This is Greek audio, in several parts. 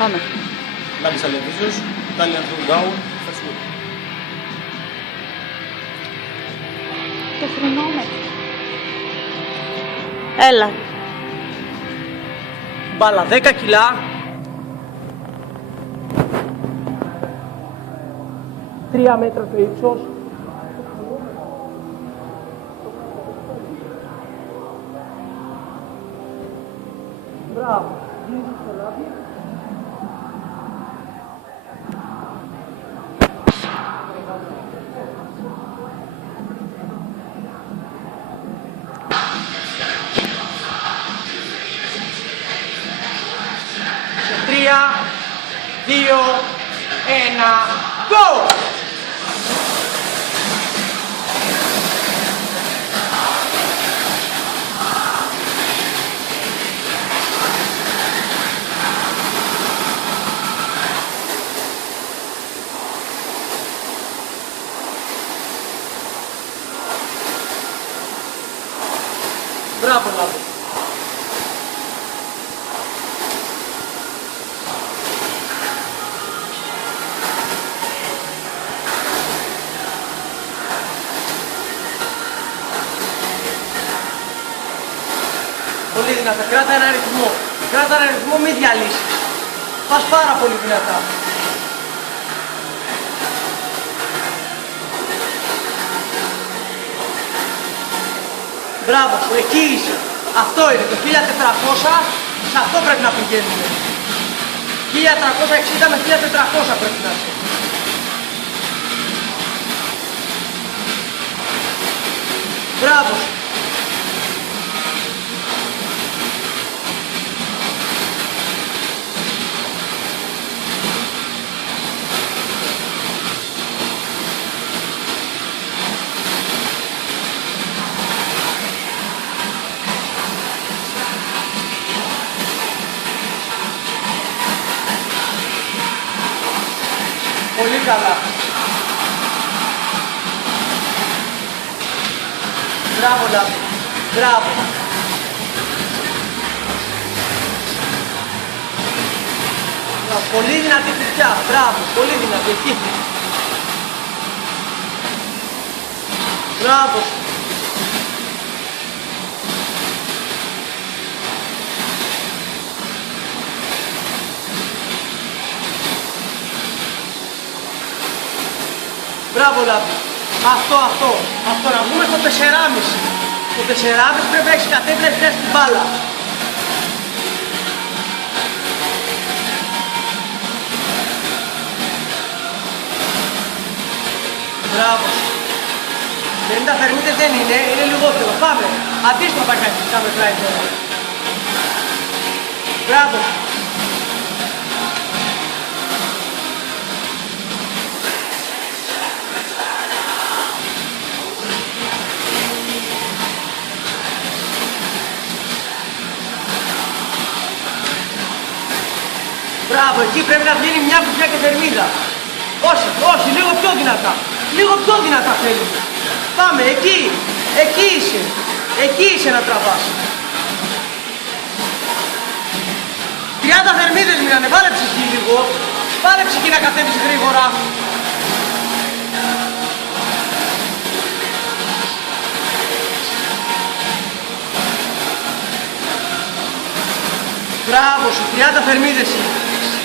Πάμε. Λάμπης Αλεβίζος, Italian Throw Down, first wood. Το χρονόμετρο. Έλα. Μπάλα 10 κιλά. 3 μέτρα το ύψος. Μπράβο. Γύρισε στο λάδι. Σε 3, 2, 1, go! Μπράβο, Λάμπη. Πολύ δυνατά. Κράτα ένα ρυθμό. Κράτα ένα ρυθμό, μη διαλύσεις. Πας πάρα πολύ δυνατά. Μπράβο σου, εκεί είσαι. Αυτό είναι το 1400, σε αυτό πρέπει να πηγαίνουμε. 1360 με 1400 πρέπει να είσαι. Μπράβο σου. Πολύ καλά. Μπράβο, Λάμπη. Μπράβο. Πολύ δυνατή φυτιά. Μπράβο. Πολύ δυνατή. Εκεί. Μπράβο. Μπράβο, Λάμπη. Αυτό να βγούμε στο 4,5. Στο 4,5 πρέπει να έχεις κατέβει να έχεις την μπάλα. Μπράβο. 50 θερμίτες δεν είναι λιγότερο. Πάμε. Αντίστοιχα θα μετράει τώρα. Μπράβο. Μπράβο, εκεί πρέπει να βγαίνει μια κουπιά και θερμίδα. Όχι, λίγο πιο δυνατά. Λίγο πιο δυνατά θέλουμε. Πάμε, εκεί είσαι. Εκεί είσαι να τραβάς. 30 θερμίδες μείνανε, βάλε ψυχή λίγο. Βάλε ψυχή να κατέβεις γρήγορα. Μπράβο σου, 30 θερμίδες είναι.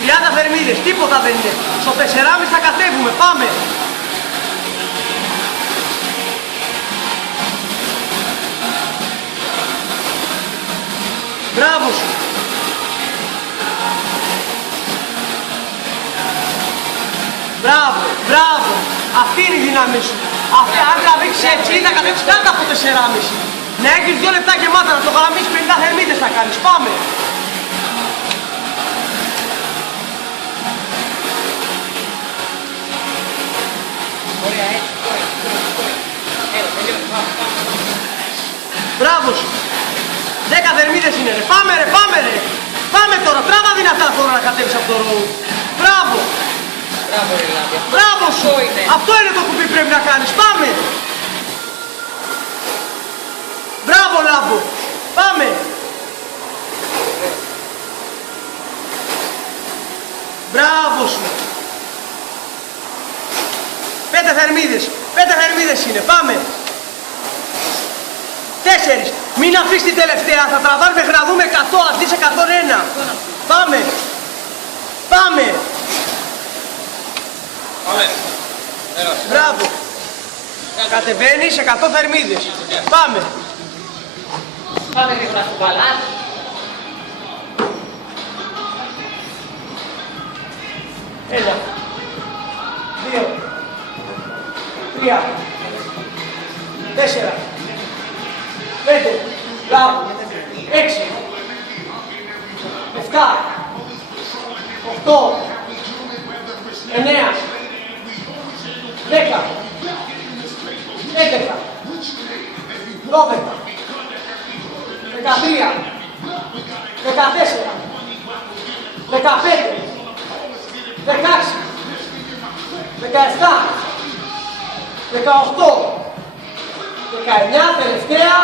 30 θερμίδες, τίποτα δεν είναι. Στο 4,5 θα κατέβουμε, πάμε. Μπράβο σου. Μπράβο. Αυτή είναι η δύναμη σου. Αν τραβήξεις έτσι, θα κατέβεις κάτω από 4,5. Να έχεις 2 λεπτά γεμάτα, να το γραμμίσεις 50 θερμίδες θα κάνεις, πάμε. Μπράβο σου. 10 θερμίδες είναι ρε. Πάμε ρε. Πάμε τώρα. Τράβα δυνατά τώρα να κατέβεις από το ρόου. Μπράβο. Μπράβο σου. Αυτό είναι το κουμπί πρέπει να κάνεις. Πάμε. Μπράβο Λάμπο. Πάμε. Μπράβο σου. 5 θερμίδες. 5 θερμίδες είναι. Πάμε. 4. Μην αφήσεις την τελευταία. Θα τραβάμε μέχρι να δούμε 100. Αντί σε 101. Πάμε. Πάμε. Πάμε. Μπράβο. Κατεβαίνεις 100 θερμίδες. Πάμε. Πάμε γρήγορα στο παλάτι. Ένα. 2. 3. 4. 5. Μπράβο. 6. 7. 8. 9. 10. 11. 12. 13. 14. 15. 16. 17. 18. 19, τελευταία,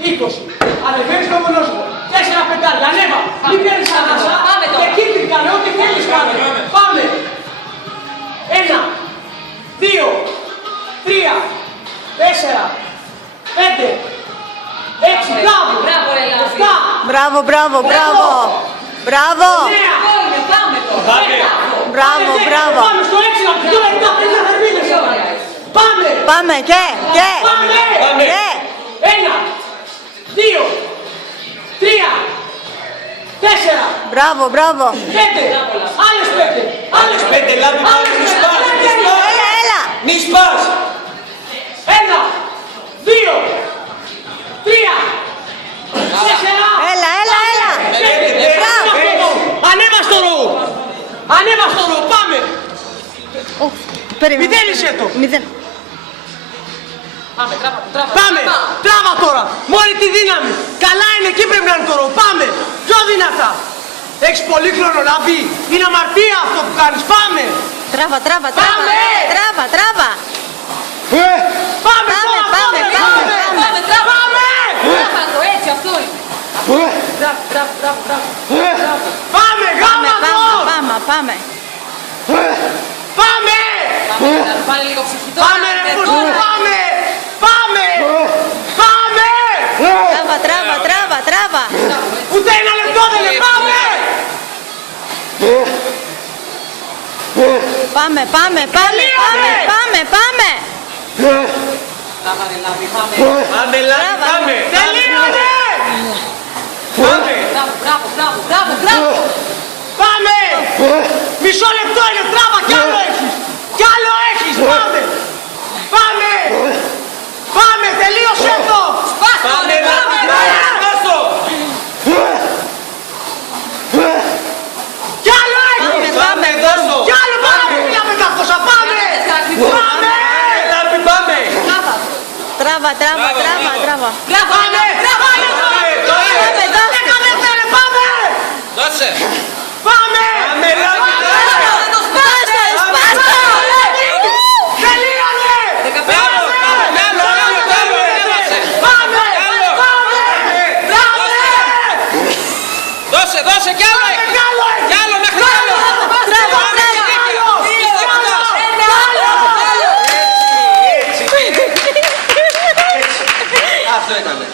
20. Ανεβαίνεις το μονόσχο. 4 πεντάρια, ανέβα. Μην παίρνεις ανάσα. Πάμε τώρα. Και εκεί κάνε, ό,τι θέλεις κάνε. Πάμε. 1, 2, 3, 4, 5, 6, μπράβο. Μπράβο, ρε Λάμπη. 7, Μπράβο, μπράβο, μπράβο. Μπράβο. 9. Πάμε τώρα. Πάμε. Μπράβο, μπράβο. Πάμε στο 6, να πει τώρα τα 5 θερμίδες. Τι ωραία είσαι. Πάμε. Πάμε και. Πάμε. Και. 1, 2, 3, 4, Μπράβο, μπράβο. 5, άλλες 5, άλλες 5. 5 Λάμπη, πάμε. Μη σπάς. Μη σπάς. Έλα, έλα. Μη σπάς. 1, 2, 3, 4. Έλα, έλα, έλα. Μπράβο. Ανέβα στο ρο. Ανέβα στο ρο. Πάμε. Περίμενε. Μηδένισε το. 0. Πάμε, τράβα, τράβα. Πάμε. Τράβα τώρα. Με όλη τη δύναμη. Καλά είναι, εκεί πρέπει να είναι το ρο. Πάμε. Πιο δυνατά. Έχεις πολύ χρόνο, Λάμπη. Είναι αμαρτία αυτό που κάνεις. Πάμε. Τράβα, τράβα, τράβα. Πάμε. Τράβα, τράβα. Πάμε. Πάμε, τώρα, πάμε, πάμε. Πάμε, τράβα. Πάμε. Τράβα το, έτσι, αυτό είναι. Μπράβο, μπράβο, μπράβο, μπράβο. Μπράβο. Πάμε, Πάμε, γάμα το. πάμε, πάμε. Πάμε. Πάμε, να του πάρει λίγο ψυχή τώρα. Πάμε, ρε Τώρα. Φωσού, πάμε. Πάμε. Πάμε. Τράβα, τράβα, τράβα, τράβα. Ούτε ένα λεπτό δεν είναι. Πάμε. Πάμε, πάμε, πάμε, πάμε, πάμε, πάμε. Τράβα, ρε Λάμπη, πάμε. Πάμε Λάμπη, πάμε. Τελείωνε. Πάμε. Μπράβο, μπράβο, μπράβο, μπράβο, μπράβο. Πάμε. Μισό λεπτό είναι. Τράβα, κι άλλο έχεις. Κι άλλο έχεις. Πάμε. Πάμε. Πάμε, τελείωσε το. Σπάστο, Πάμε ρε, Λάμπη, πάμε, πάμε. πάμε. Σπάστο. Κι άλλο έχεις. Πάμε, δώσω. Κι άλλο πάμε. 1500. Πάμε. Πάμε. Λάμπη, πάμε. Τράβα. Τράβα, τράβα, τράβα, τράβα. Μπράβο, Πάμε. μπράβο, Πάμε. Πάμε, δώστε. Πάμε. Δώσε. Πάμε. Πάμε Λάμπη, πάμε. Σπάστο, σπάστο. Τελείωνε. 15. Μπράβο, πάμε. Άλλο, άλλο, πάμε. Πάμε. Άλλο. Πάμε. Πάμε. Δώσε, δώσε κι άλλο. Πάμε, κι άλλο. Κι άλλο, μέχρι κι άλλο. Τράβα, Πάμε, τράβα. δίκαια. Είστε κοντά. Αυτό έκανε.